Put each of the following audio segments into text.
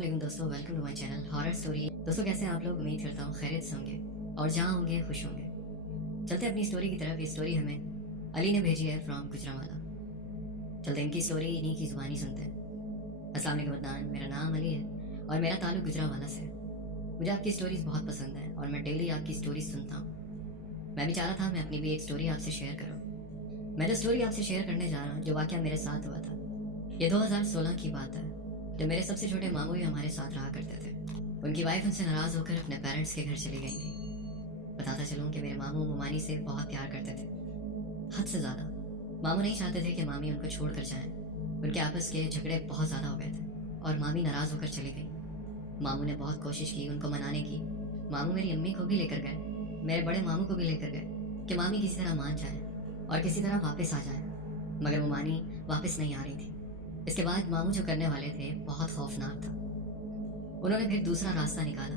वालेकुम दोस्तों, welcome to my channel horror story. दोस्तों कैसे हैं आप लोग? उम्मीद करता हूँ खैरियत से होंगे और जहाँ होंगे खुश होंगे। चलते अपनी स्टोरी की तरफ। ये स्टोरी हमें अली ने भेजी है फ्रॉम गुजरांवाला। चलते इनकी स्टोरी इन्हीं की ज़ुबानी सुनते हैं। अस्सलाम वालेकुम अदनान, मेरा नाम अली है और मेरा ताल्लुक गुजरांवाला से है। मुझे आपकी स्टोरीज़ बहुत पसंद है और मैं डेली आपकी स्टोरीज सुनता हूँ। मैं भी चाह रहा था मैं अपनी भी एक स्टोरी आपसे शेयर करूँ। मैं जो स्टोरी आपसे शेयर करने जा रहा हूँ, जो वाक़या मेरे साथ हुआ था, ये 2016 की बात है। जब मेरे सबसे छोटे मामू ही हमारे साथ रहा करते थे। उनकी वाइफ उनसे नाराज़ होकर अपने पेरेंट्स के घर चली गई थी। बताता चलूँ कि मेरे मामू मुमानी से बहुत प्यार करते थे, हद से ज़्यादा। मामू नहीं चाहते थे कि मामी उनको छोड़ कर जाएं। उनके आपस के झगड़े बहुत ज़्यादा हो गए थे और मामी नाराज़ होकर चली गई। मामू ने बहुत कोशिश की उनको मनाने की। मामू मेरी अम्मी को भी लेकर गए, मेरे बड़े मामू को भी लेकर गए कि मामी किसी तरह मान जाए और किसी तरह वापस आ जाए, मगर मुमानी वापस नहीं आ रही थी। इसके बाद मामू जो करने वाले थे बहुत खौफनाक था। उन्होंने फिर दूसरा रास्ता निकाला।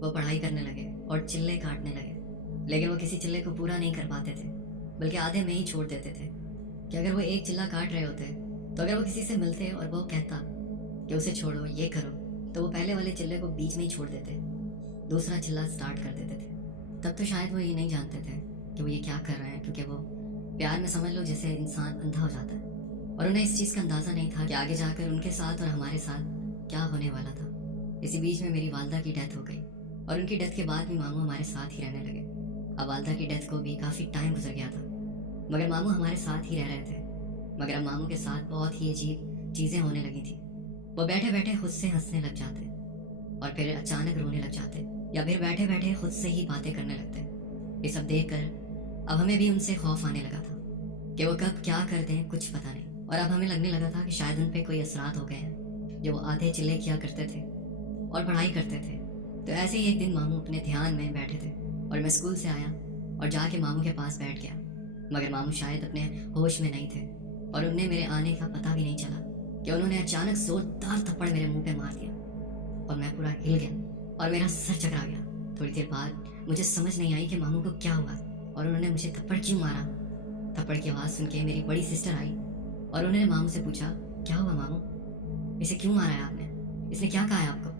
वो पढ़ाई करने लगे और चिल्ले काटने लगे, लेकिन वो किसी चिल्ले को पूरा नहीं कर पाते थे, बल्कि आधे में ही छोड़ देते थे। कि अगर वो एक चिल्ला काट रहे होते तो अगर वो किसी से मिलते और वो कहता कि उसे छोड़ो, ये करो, तो वो पहले वाले चिल्ले को बीच में ही छोड़ देते, दूसरा चिल्ला स्टार्ट कर देते थे। तब तो शायद वो ये नहीं जानते थे कि वो ये क्या कर रहे हैं, क्योंकि वो प्यार में समझ लो जैसे इंसान अंधा हो जाता है। और उन्हें इस चीज़ का अंदाज़ा नहीं था कि आगे जाकर उनके साथ और हमारे साथ क्या होने वाला था। इसी बीच में मेरी वालदा की डेथ हो गई और उनकी डेथ के बाद भी मामू हमारे साथ ही रहने लगे। अब वालदा की डेथ को भी काफ़ी टाइम गुजर गया था, मगर मामू हमारे साथ ही रह रहे थे। मगर अब मामू के साथ बहुत ही अजीब चीज़ें होने लगी थी। वो बैठे बैठे खुद से हंसने लग जाते और फिर अचानक रोने लग जाते, या फिर बैठे बैठे खुद से ही बातें करने लगते। ये सब देख कर अब हमें भी उनसे खौफ आने लगा था कि वो कब क्या कर दें, कुछ पता नहीं। और अब हमें लगने लगा था कि शायद उन पे कोई असरात हो गए हैं, जो वो आधे चिल्ले किया करते थे और पढ़ाई करते थे। तो ऐसे ही एक दिन मामू अपने ध्यान में बैठे थे और मैं स्कूल से आया और जाके मामू के पास बैठ गया, मगर मामू शायद अपने होश में नहीं थे और उन्हें मेरे आने का पता भी नहीं चला कि उन्होंने अचानक जोरदार थप्पड़ मेरे मुंह पे मार दिया और मैं पूरा हिल गया और मेरा सर चकरा गया। थोड़ी देर बाद मुझे समझ नहीं आई कि मामू को क्या हुआ और उन्होंने मुझे थप्पड़ क्यों मारा। थप्पड़ की आवाज़ सुन के मेरी बड़ी सिस्टर आई और उन्होंने मामू से पूछा, क्या हुआ मामू, इसे क्यों मारा है आपने, इसने क्या कहा है आपको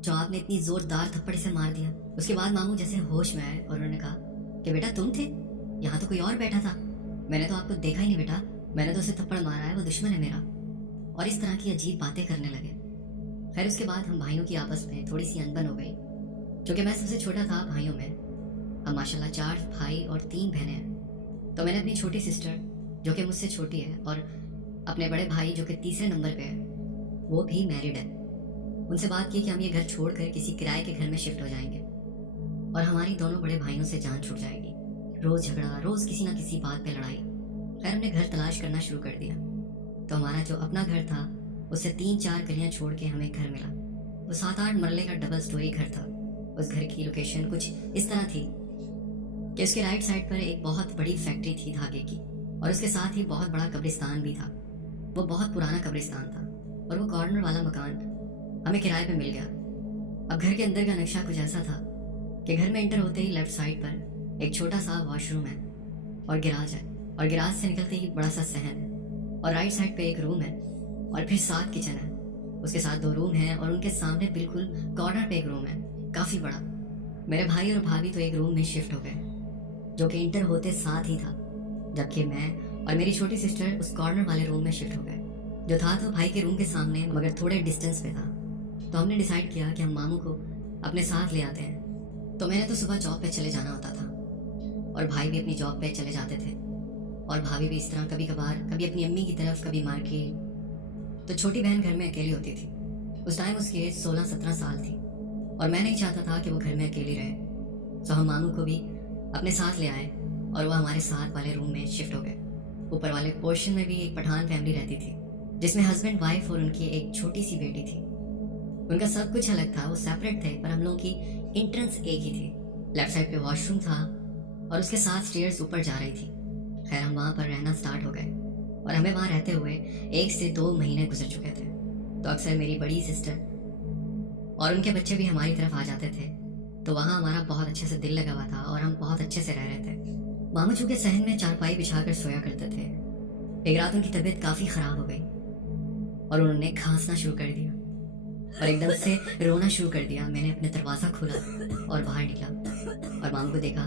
जो आपने इतनी जोरदार थप्पड़ से मार दिया। उसके बाद मामू जैसे होश में आए और उन्होंने कहा कि बेटा तुम थे, यहाँ तो कोई और बैठा था, मैंने तो आपको देखा ही नहीं बेटा, मैंने तो उसे थप्पड़ मारा है, वो दुश्मन है मेरा। और इस तरह की अजीब बातें करने लगे। खैर उसके बाद हम भाइयों की आपस में थोड़ी सी अनबन हो गई, क्योंकि मैं सबसे छोटा था भाइयों में। हम माशाल्लाह 4 भाई और 3 बहनें हैं। तो मैंने अपनी छोटी सिस्टर जो कि मुझसे छोटी है और अपने बड़े भाई जो कि तीसरे नंबर पे है, वो भी मैरिड है, उनसे बात की कि हम ये घर छोड़कर किसी किराए के घर में शिफ्ट हो जाएंगे और हमारी दोनों बड़े भाइयों से जान छूट जाएगी। रोज़ झगड़ा, रोज़ किसी ना किसी बात पे लड़ाई। खैर हमने घर तलाश करना शुरू कर दिया। तो हमारा जो अपना घर था उससे 3-4 गलियाँ छोड़ के हमें एक घर मिला। वो 7-8 मरले का डबल स्टोरी घर था। उस घर की लोकेशन कुछ इस तरह थी कि उसके राइट साइड पर एक बहुत बड़ी फैक्ट्री थी धागे की और उसके साथ ही बहुत बड़ा कब्रिस्तान भी था। वो बहुत पुराना कब्रिस्तान था और वो कॉर्नर वाला मकान हमें किराए पे मिल गया। अब घर के अंदर का नक्शा कुछ ऐसा था कि घर में एंटर होते ही लेफ्ट साइड पर एक छोटा सा वॉशरूम है और गिराज है, और गिराज से निकलते ही बड़ा सा सहन है, और राइट साइड पे एक रूम है और फिर 7 किचन है। उसके साथ 2 रूम हैं और उनके सामने बिल्कुल कॉर्नर पे एक रूम है काफ़ी बड़ा। मेरे भाई और भाभी तो एक रूम में शिफ्ट हो गए जो कि इंटर होते साथ ही था, जबकि मैं और मेरी छोटी सिस्टर उस कॉर्नर वाले रूम में शिफ्ट हो गए जो था तो भाई के रूम के सामने मगर थोड़े डिस्टेंस पे था। तो हमने डिसाइड किया कि हम मामू को अपने साथ ले आते हैं। तो मैंने तो सुबह जॉब पे चले जाना होता था और भाई भी अपनी जॉब पे चले जाते थे और भाभी भी इस तरह कभी कभार, कभी अपनी अम्मी की तरफ, कभी मार्केट। तो छोटी बहन घर में अकेली होती थी। उस टाइम उसकी एज 16-17 साल थी और मैं नहीं चाहता था कि वो घर में अकेली रहे। तो हम मामू को भी अपने साथ ले आए और वो हमारे साथ वाले रूम में शिफ्ट हो गए। ऊपर वाले पोर्शन में भी एक पठान फैमिली रहती थी जिसमें हस्बैंड, वाइफ और उनकी एक छोटी सी बेटी थी। उनका सब कुछ अलग था, वो सेपरेट थे, पर हम लोगों की एंट्रेंस एक ही थी। लेफ्ट साइड पे वॉशरूम था और उसके साथ स्टेयर्स ऊपर जा रही थी। खैर हम वहाँ पर रहना स्टार्ट हो गए और हमें वहाँ रहते हुए 1 से 2 महीने गुजर चुके थे। तो अक्सर मेरी बड़ी सिस्टर और उनके बच्चे भी हमारी तरफ आ जाते थे, तो वहाँ हमारा बहुत अच्छे से दिल लगा हुआ था और हम बहुत अच्छे से रह रहे थे। मामू चूँकि सहन में चारपाई बिछाकर सोया करते थे। एक रात उनकी तबीयत काफ़ी ख़राब हो गई और उन्होंने खांसना शुरू कर दिया। और एकदम से रोना शुरू कर दिया। मैंने अपने दरवाज़ा खोला और बाहर निकला और मामू को देखा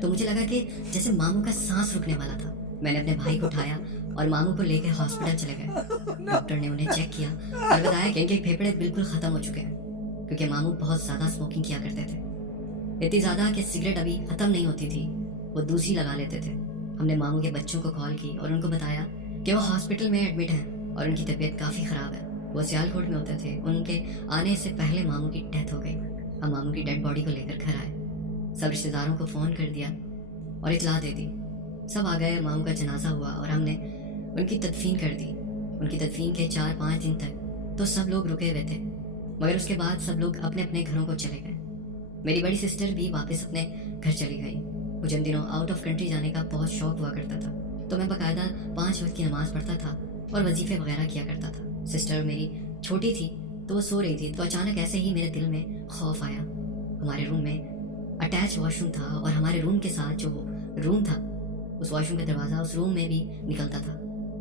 तो मुझे लगा कि जैसे मामू का सांस रुकने वाला था। मैंने अपने भाई को उठाया और मामू को लेकर हॉस्पिटल चले गए। डॉक्टर ने उन्हें चेक किया और बताया कि इनके फेफड़े बिल्कुल ख़त्म हो चुके हैं, क्योंकि मामू बहुत ज़्यादा स्मोकिंग किया करते थे, इतनी ज़्यादा कि सिगरेट अभी ख़त्म नहीं होती थी, वो दूसरी लगा लेते थे। हमने मामू के बच्चों को कॉल की और उनको बताया कि वो हॉस्पिटल में एडमिट हैं और उनकी तबीयत काफ़ी ख़राब है। वो सियालकोट में होते थे, उनके आने से पहले मामू की डेथ हो गई। हम मामू की डेड बॉडी को लेकर घर आए, सब रिश्तेदारों को फ़ोन कर दिया और इतला दे दी। सब आ गए, मामू का जनाजा हुआ और हमने उनकी तदफीन कर दी। उनकी तदफीन के 4-5 दिन तक तो सब लोग रुके हुए थे, मगर उसके बाद सब लोग अपने अपने घरों को चले गए। मेरी बड़ी सिस्टर भी वापस अपने घर चली गई। मुझे उन दिनों आउट ऑफ कंट्री जाने का बहुत शौक हुआ करता था, तो मैं बाकायदा 5 वक्त की नमाज़ पढ़ता था और वजीफ़े वगैरह किया करता था। सिस्टर मेरी छोटी थी तो वो सो रही थी, तो अचानक ऐसे ही मेरे दिल में खौफ आया। हमारे रूम में अटैच वॉशरूम था और हमारे रूम के साथ जो रूम था, उस वॉशरूम का दरवाज़ा उस रूम में भी निकलता था।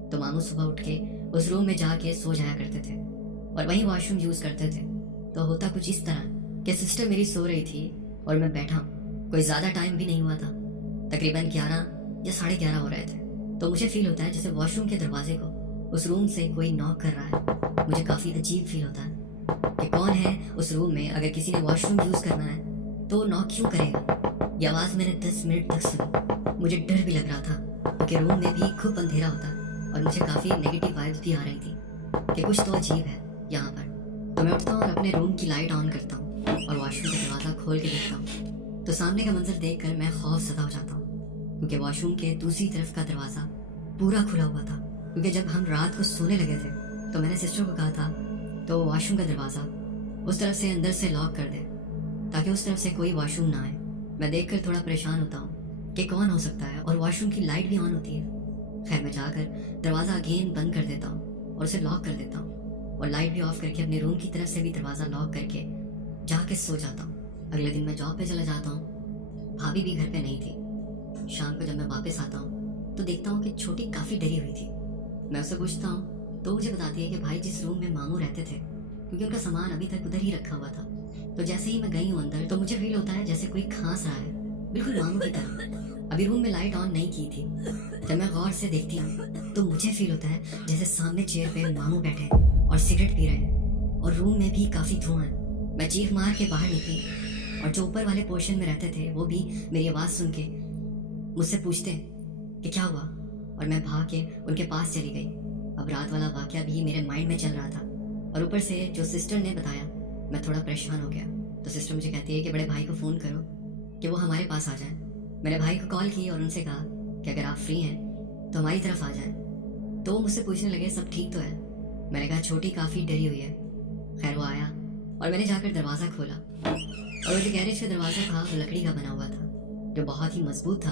तो मामू सुबह उठ के उस रूम में जाके सो जाया करते थे और वहीं वॉशरूम यूज़ करते थे। तो होता कुछ इस तरह कि सिस्टर मेरी सो रही थी और मैं बैठा, कोई ज़्यादा टाइम भी नहीं हुआ था, तकरीबन 11 या 11:30 हो रहे थे। तो मुझे फील होता है जैसे वॉशरूम के दरवाजे को उस रूम से कोई नॉक कर रहा है। मुझे काफ़ी अजीब फील होता है कि कौन है उस रूम में, अगर किसी ने वॉशरूम यूज़ करना है तो नॉक क्यों करेगा। ये आवाज़ मैंने 10 मिनट तक सुनी। मुझे डर भी लग रहा था क्योंकि रूम में भी खूब अंधेरा होता और मुझे काफ़ी नेगेटिव वाइब्स भी आ रही थी कि कुछ तो अजीब है यहाँ पर। तो मैं उठता हूँ और अपने रूम की लाइट ऑन करता हूँ और वॉशरूम का दरवाज़ा खोल के देखता हूँ। तो सामने का मंजर देखकर मैं खौफ ज़दा हो जाता हूँ, क्योंकि वॉशरूम के दूसरी तरफ का दरवाज़ा पूरा खुला हुआ था। क्योंकि जब हम रात को सोने लगे थे तो मैंने सिस्टर को कहा था तो वॉशरूम का दरवाज़ा उस तरफ से अंदर से लॉक कर दे, ताकि उस तरफ से कोई वॉशरूम ना आए। मैं देखकर थोड़ा परेशान होता हूँ कि कौन हो सकता है, और वॉशरूम की लाइट भी ऑन होती है। खैर मैं जाकर दरवाज़ा अगेन बंद कर देता हूँ और उसे लॉक कर देता हूँ और लाइट भी ऑफ करके अपने रूम की तरफ से भी दरवाज़ा लॉक करके जाके सो जाता हूँ। अगले दिन मैं जॉब पे चला जाता हूँ, भाभी भी घर पे नहीं थी। शाम को जब मैं वापस आता हूँ तो देखता हूँ कि छोटी काफ़ी डरी हुई थी। मैं उससे पूछता हूँ तो मुझे बताती है कि भाई जिस रूम में मामू रहते थे, क्योंकि उनका सामान अभी तक उधर ही रखा हुआ था, तो जैसे ही मैं गई हूँ अंदर तो मुझे फील होता है जैसे कोई खांस रहा है, बिल्कुल मामू की तरह। अभी रूम में लाइट ऑन नहीं की थी। जब मैं गौर से देखती हूँ तो मुझे फील होता है जैसे सामने चेयर पे मामू बैठे हैं और सिगरेट पी रहे हैं और रूम में भी काफ़ी धुआं है। मैं चीख मार के बाहर निकली और जो ऊपर वाले पोर्शन में रहते थे वो भी मेरी आवाज़ सुन के मुझसे पूछते कि क्या हुआ, और मैं भाग के उनके पास चली गई। अब रात वाला वाकया भी मेरे माइंड में चल रहा था और ऊपर से जो सिस्टर ने बताया मैं थोड़ा परेशान हो गया। तो सिस्टर मुझे कहती है कि बड़े भाई को फ़ोन करो कि वो हमारे पास आ जाए। मैंने भाई को कॉल की और उनसे कहा कि अगर आप फ्री हैं तो हमारी तरफ आ जाएं। तो वो मुझसे पूछने लगे सब ठीक तो है। मैंने कहा छोटी काफ़ी डरी हुई है। खैर वो आया और मैंने जाकर दरवाज़ा खोला और वो जो गैरेज का दरवाज़ा था वो लकड़ी का बना हुआ था, जो बहुत ही मजबूत था,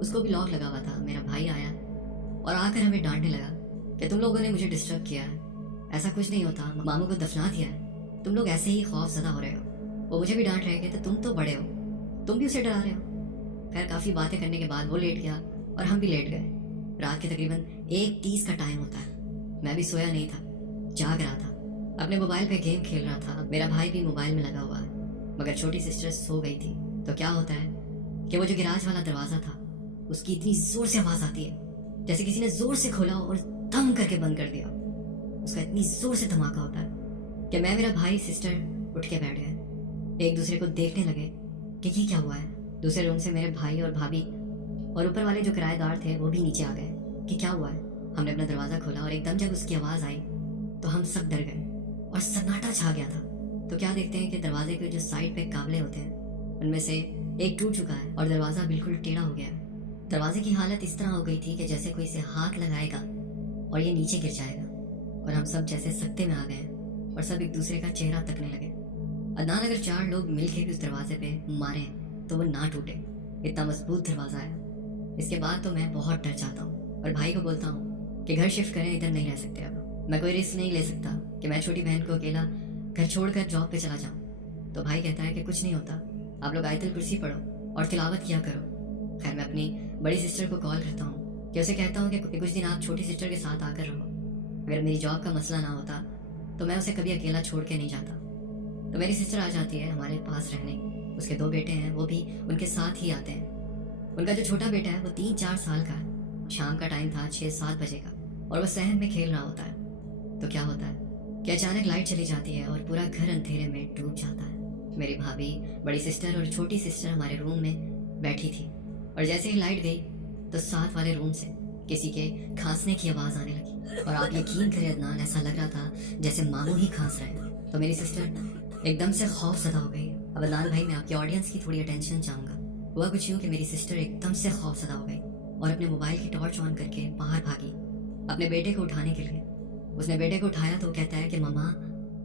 उसको भी लॉक लगा हुआ था। मेरा भाई आया और आकर हमें डांटने लगा कि तुम लोगों ने मुझे डिस्टर्ब किया है, ऐसा कुछ नहीं होता, मामू को दफना दिया है, तुम लोग ऐसे ही खौफज़दा हो रहे हो। वो मुझे भी डांट रहे थे तुम तो बड़े हो, तुम भी उसे डरा रहे हो। खैर काफ़ी बातें करने के बाद वो लेट गया और हम भी लेट गए। रात के तकरीबन 1:30 का टाइम होता है। मैं भी सोया नहीं था, जाग रहा था, अपने मोबाइल पे गेम खेल रहा था। मेरा भाई भी मोबाइल में लगा हुआ है, मगर छोटी सिस्टर सो गई थी। तो क्या होता है कि वो जो गिराज वाला दरवाज़ा था उसकी इतनी ज़ोर से आवाज़ आती है जैसे किसी ने ज़ोर से खोला और दम करके बंद कर दिया। उसका इतनी ज़ोर से धमाका होता है कि मैं, मेरा भाई, सिस्टर उठ के बैठ गए, एक दूसरे को देखने लगे कि ये क्या हुआ है। दूसरे रूम से मेरे भाई और भाभी और ऊपर वाले जो किराएदार थे वो भी नीचे आ गए कि क्या हुआ है। हमने अपना दरवाज़ा खोला और एकदम जब उसकी आवाज़ आई तो हम सब डर गए और सन्नाटा छा गया था। तो क्या देखते हैं कि दरवाजे के जो साइड पे काबले होते हैं उनमें से एक टूट चुका है और दरवाज़ा बिल्कुल टेढ़ा हो गया है। दरवाजे की हालत इस तरह हो गई थी कि जैसे कोई इसे हाथ लगाएगा और ये नीचे गिर जाएगा, और हम सब जैसे सकते में आ गए और सब एक दूसरे का चेहरा तकने लगे। अदनान अगर 4 लोग मिलके भी उस दरवाजे पे मारें तो वो ना टूटे, इतना मजबूत दरवाज़ा है। इसके बाद तो मैं बहुत डर जाता हूँ और भाई को बोलता हूँ कि घर शिफ्ट करें, इधर नहीं रह सकते। अब मैं कोई रिस्क नहीं ले सकता कि मैं छोटी बहन को अकेला घर छोड़कर जॉब पे चला जाऊँ। तो भाई कहता है कि कुछ नहीं होता, आप लोग आयतुल कुर्सी पढ़ो और तिलावत किया करो। खैर मैं अपनी बड़ी सिस्टर को कॉल करता हूँ कि उसे कहता हूँ कि कुछ दिन आप छोटी सिस्टर के साथ आकर रहो। अगर मेरी जॉब का मसला ना होता तो मैं उसे कभी अकेला छोड़ के नहीं जाता। तो मेरी सिस्टर आ जाती है हमारे पास रहने। उसके 2 बेटे हैं, वो भी उनके साथ ही आते हैं। उनका जो छोटा बेटा है वो 3-4 साल का है। शाम का टाइम था 6-7 बजे का, और वो सहन में खेल रहा होता है। तो क्या होता है कि अचानक लाइट चली जाती है और पूरा घर अंधेरे में डूब जाता है। मेरी भाभी, बड़ी सिस्टर और छोटी सिस्टर हमारे रूम में बैठी थी, और जैसे ही लाइट गई तो साथ वाले रूम से किसी के खांसने की आवाज़ आने लगी। और आप यकीन करें अदनान, ऐसा लग रहा था जैसे मामू ही खांस रहे हैं। तो मेरी सिस्टर एकदम से खौफज़दा हो गई। अब अदनान भाई, मैं आपकी ऑडियंस की थोड़ी अटेंशन चाहूँगा। हुआ कुछ यूँ कि मेरी सिस्टर एकदम से खौफज़दा हो गई और अपने मोबाइल की टॉर्च ऑन करके बाहर भागी अपने बेटे को उठाने के लिए। उसने बेटे को उठाया तो कहता है कि मम्मा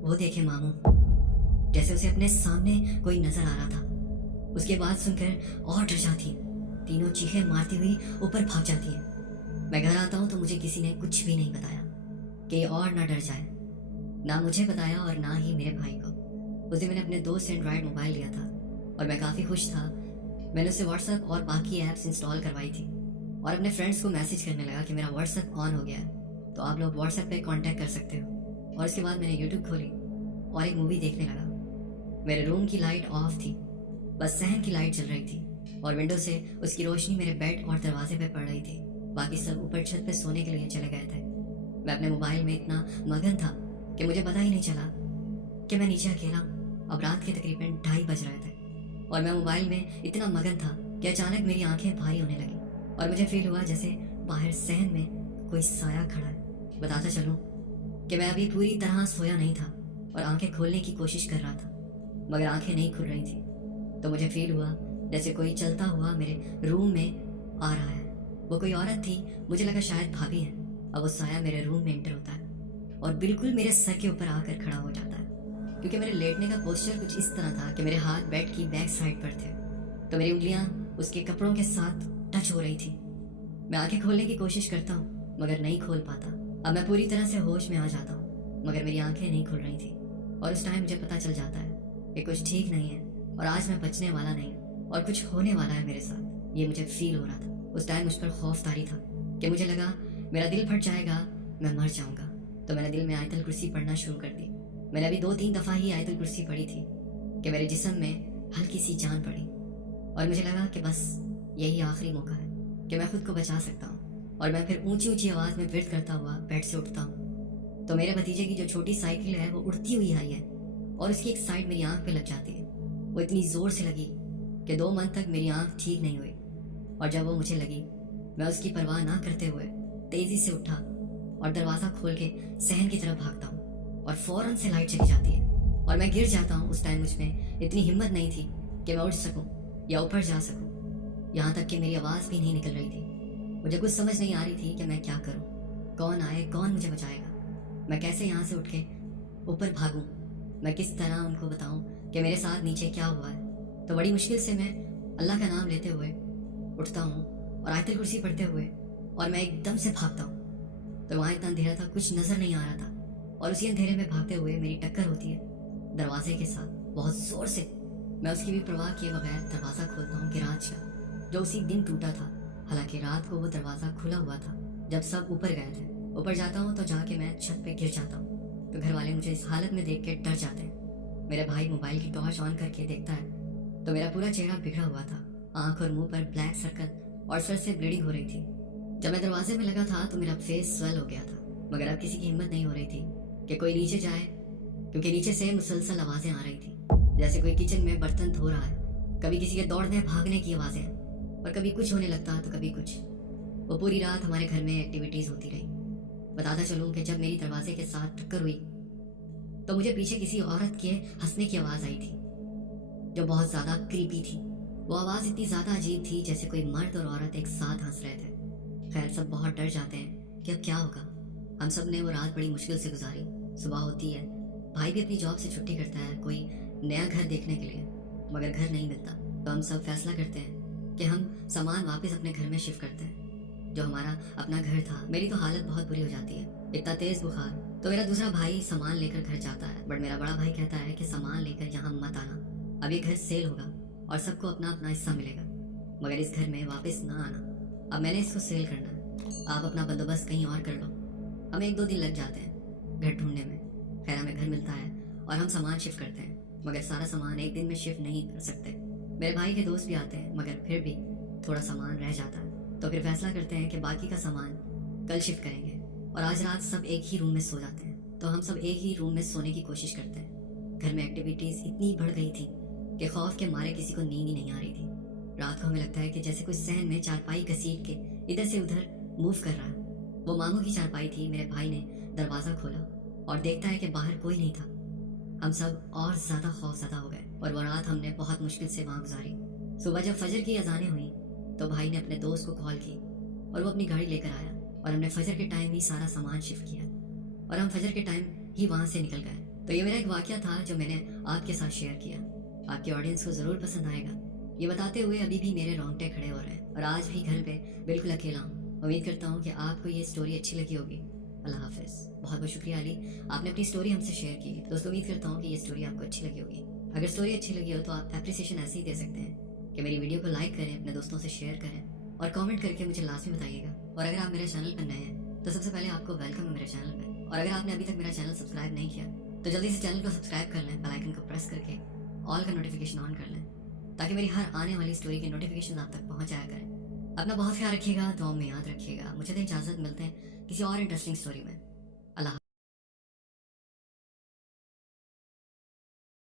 वो देखे मामू, जैसे उसे अपने सामने कोई नजर आ रहा था। उसकी आवाज़ सुनकर और डर जाती है, तीनों चीखें मारती हुई ऊपर भाग जाती है। मैं घर आता हूँ तो मुझे किसी ने कुछ भी नहीं बताया कि और ना डर जाए, ना मुझे बताया और ना ही मेरे भाई को। उस दिन मैंने अपने दोस्त से एंड्रॉयड मोबाइल लिया था और मैं काफ़ी खुश था। मैंने उससे व्हाट्सएप और बाकी ऐप्स इंस्टॉल करवाई थी और अपने फ्रेंड्स को मैसेज करने लगा कि मेरा व्हाट्सएप ऑन हो गया है, तो आप लोग व्हाट्सएप पे कांटेक्ट कर सकते हो। और उसके बाद मैंने यूट्यूब खोली और एक मूवी देखने लगा। मेरे रूम की लाइट ऑफ थी, बस सहन की लाइट चल रही थी और विंडो से उसकी रोशनी मेरे बेड और दरवाजे पे पड़ रही थी। बाकी सब ऊपर छत पे सोने के लिए चले गए थे। मैं अपने मोबाइल में इतना मगन था कि मुझे पता ही नहीं चला कि मैं नीचे अकेला हूँ। अब रात के तकरीबन 2:30 बज रहे थे और मैं मोबाइल में इतना मगन था कि अचानक मेरी आंखें भारी होने लगी और मुझे फील हुआ जैसे बाहर सहन में कोई साया खड़ा है। बताता चलूँ कि मैं अभी पूरी तरह सोया नहीं था और आंखें खोलने की कोशिश कर रहा था, मगर आंखें नहीं खुल रही थी। तो मुझे फील हुआ जैसे कोई चलता हुआ मेरे रूम में आ रहा है। वो कोई औरत थी, मुझे लगा शायद भाभी है। अब वो साया मेरे रूम में एंटर होता है और बिल्कुल मेरे सर के ऊपर आकर खड़ा हो जाता है, क्योंकि मेरे लेटने का पोस्चर कुछ इस तरह था कि मेरे हाथ बेड की बैक साइड पर थे, तो मेरी उंगलियां उसके कपड़ों के साथ टच हो रही थी। मैं आंखें खोलने की कोशिश करता हूँ मगर नहीं खोल पाता। अब मैं पूरी तरह से होश में आ जाता हूँ मगर मेरी आंखें नहीं खुल रही थी और उस टाइम मुझे पता चल जाता है कि कुछ ठीक नहीं है और आज मैं बचने वाला नहीं और कुछ होने वाला है मेरे साथ। ये मुझे फील हो रहा था। उस टाइम मुझ पर खौफ तारी था कि मुझे लगा मेरा दिल फट जाएगा, मैं मर जाऊंगा। तो मैंने दिल में आयतल कुर्सी पढ़ना शुरू कर दी। मैंने अभी 2-3 दफ़ा ही आयतल कुर्सी पढ़ी थी कि मेरे जिस्म में हल्की सी जान पड़ी और मुझे लगा कि बस यही आखिरी मौका है कि मैं खुद को बचा सकता हूँ। और मैं फिर ऊंची ऊंची आवाज़ में विर्द करता हुआ बेड से उठता हूँ तो मेरे भतीजे की जो छोटी साइकिल है वो उड़ती हुई आई है और उसकी एक साइड मेरी आंख पे लग जाती है। वो इतनी ज़ोर से लगी कि 2 मंथ तक मेरी आंख ठीक नहीं हुई और जब वो मुझे लगी मैं उसकी परवाह ना करते हुए तेज़ी से उठा और दरवाज़ा खोल के सहन की तरफ भागता हूँ और फ़ौरन से लाइट चली जाती है और मैं गिर जाता हूँ। उस टाइम मुझ में इतनी हिम्मत नहीं थी कि मैं उठ सकूँ या ऊपर जा सकूँ, यहाँ तक कि मेरी आवाज़ भी नहीं निकल रही थी। मुझे कुछ समझ नहीं आ रही थी कि मैं क्या करूँ, कौन आए, कौन मुझे बचाएगा, मैं कैसे यहाँ से उठ के ऊपर भागूँ, मैं किस तरह उनको बताऊँ कि मेरे साथ नीचे क्या हुआ है। तो बड़ी मुश्किल से मैं अल्लाह का नाम लेते हुए उठता हूँ और आयतल कुर्सी पढ़ते हुए और मैं एकदम से भागता हूँ। तो वहाँ इतना अंधेरा था, कुछ नज़र नहीं आ रहा था और उसी अंधेरे में भागते हुए मेरी टक्कर होती है दरवाजे के साथ बहुत ज़ोर से। मैं उसकी भी परवाह किए बगैर दरवाज़ा खोलता हूँ गिराज का, जो उसी दिन टूटा था। हालांकि रात को वो दरवाज़ा खुला हुआ था जब सब ऊपर गए थे। ऊपर जाता हूँ तो जाके मैं छत पे गिर जाता हूँ तो घर वाले मुझे इस हालत में देख के डर जाते हैं। मेरा भाई मोबाइल की टॉर्च ऑन करके देखता है तो मेरा पूरा चेहरा बिगड़ा हुआ था, आँख और मुंह पर ब्लैक सर्कल और सर से ब्लीडिंग हो रही थी। जब मैं दरवाजे में लगा था तो मेरा फेस स्वेल हो गया था, मगर अब किसी की हिम्मत नहीं हो रही थी कि कोई नीचे जाए, क्योंकि नीचे से मुसलसल आवाज़ें आ रही थी जैसे कोई किचन में बर्तन धो रहा है। कभी किसी के दौड़ने भागने की आवाज़ें और कभी कुछ होने लगता तो कभी कुछ। वो पूरी रात हमारे घर में एक्टिविटीज़ होती रही। बताता चलूँ कि जब मेरी दरवाजे के साथ टक्कर हुई तो मुझे पीछे किसी औरत के हंसने की आवाज़ आई थी जो बहुत ज़्यादा क्रीपी थी। वो आवाज़ इतनी ज़्यादा अजीब थी जैसे कोई मर्द और औरत एक साथ हंस रहे थे। खैर सब बहुत डर जाते हैं कि अब क्या होगा। हम सब ने वो रात बड़ी मुश्किल से गुजारी। सुबह होती है, भाई भी अपनी जॉब से छुट्टी करता है कोई नया घर देखने के लिए, मगर घर नहीं मिलता। तो हम सब फैसला करते हैं कि हम सामान वापस अपने घर में शिफ्ट करते हैं जो हमारा अपना घर था। मेरी तो हालत बहुत बुरी हो जाती है, इतना तेज़ बुखार। तो मेरा दूसरा भाई सामान लेकर घर जाता है, बट मेरा बड़ा भाई कहता है कि सामान लेकर यहाँ मत आना, अब ये घर सेल होगा और सबको अपना अपना हिस्सा मिलेगा, मगर इस घर में वापस ना आना। अब मैंने इसको सेल करना है, आप अपना बंदोबस्त कहीं और कर लो। हमें 1-2 दिन लग जाते हैं घर ढूंढने में। खैर हमें घर मिलता है और हम सामान शिफ्ट करते हैं, मगर सारा सामान एक दिन में शिफ्ट नहीं कर सकते। मेरे भाई के दोस्त भी आते हैं, मगर फिर भी थोड़ा सामान रह जाता है। तो फिर फैसला करते हैं कि बाकी का सामान कल शिफ्ट करेंगे। और आज रात सब एक ही रूम में सो जाते हैं, तो हम सब एक ही रूम में सोने की कोशिश करते हैं। घर में एक्टिविटीज़ इतनी बढ़ गई थी कि खौफ के मारे किसी को नींद ही नहीं आ रही थी। रात को हमें लगता है कि जैसे कोई सहन में चारपाई घसीट के इधर से उधर मूव कर रहा है। वो मामू की चारपाई थी। मेरे भाई ने दरवाज़ा खोला और देखता है कि बाहर कोई नहीं था। हम सब और ज़्यादा खौफज़दा हो गए और वो रात हमने बहुत मुश्किल से वहाँ गुजारी। सुबह जब फजर की अजानें हुई तो भाई ने अपने दोस्त को कॉल की और वो अपनी गाड़ी लेकर आया और हमने फजर के टाइम ही सारा सामान शिफ्ट किया और हम फजर के टाइम ही वहाँ से निकल गए। तो ये मेरा एक वाक़या था जो मैंने आपके साथ शेयर किया। आपके ऑडियंस को ज़रूर पसंद आएगा। ये बताते हुए अभी भी मेरे रोंगटे खड़े हो रहे हैं और आज भी घर पे बिल्कुल अकेला हूँ। उम्मीद करता हूँ कि आपको ये स्टोरी अच्छी लगी होगी। अल्लाह हाफिज़। बहुत बहुत शुक्रिया अली, आपने अपनी स्टोरी हमसे शेयर की। दोस्तों उम्मीद करता हूँ कि ये स्टोरी आपको अच्छी लगी होगी। अगर स्टोरी अच्छी लगी हो तो आप एप्रिसिएशन ऐसे ही दे सकते हैं कि मेरी वीडियो को लाइक करें, अपने दोस्तों से शेयर करें और कमेंट करके मुझे लाजमी बताइएगा। और अगर आप मेरे चैनल पर नए हैं तो सबसे पहले आपको वेलकम है मेरे चैनल पर। और अगर आपने अभी तक मेरा चैनल सब्सक्राइब नहीं किया तो जल्दी से चैनल को सब्सक्राइब कर लें, बेल आइकन को प्रेस करके ऑल का नोटिफिकेशन ऑन कर लें ताकि मेरी हर आने वाली स्टोरी की नोटिफिकेशन आप तक पहुँच जाया करें। अपना बहुत ख्याल रखिएगा, दुआ में याद रखिएगा। मुझे तो इजाज़त, मिलते हैं किसी और इंटरेस्टिंग स्टोरी में।